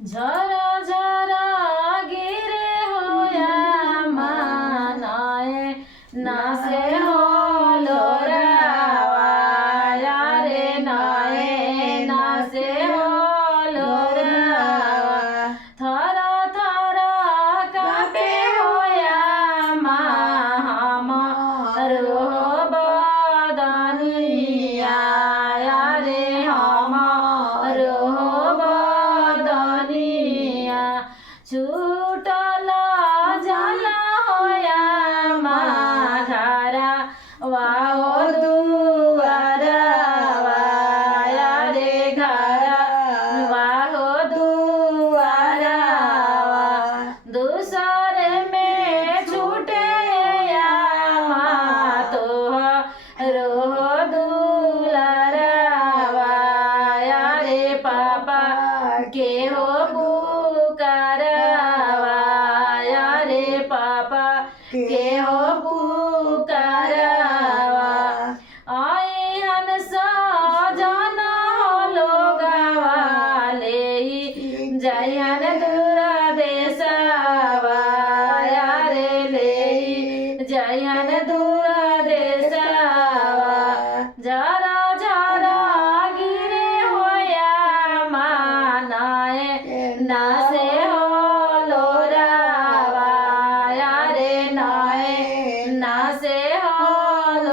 झरा झरा गिरे होया मानाए नासे हो लोरावा रे नाए नासे हो लोरावा थरा थरा कापे होया मारो बदनिया रे हमारो बदनिया छूटल जाला होया माघारा वाहो दुआरा वाया रे घरा वाहो दुआरा दूसरे में छूटे या मातो रो दुलारा वाया रे पापा के हो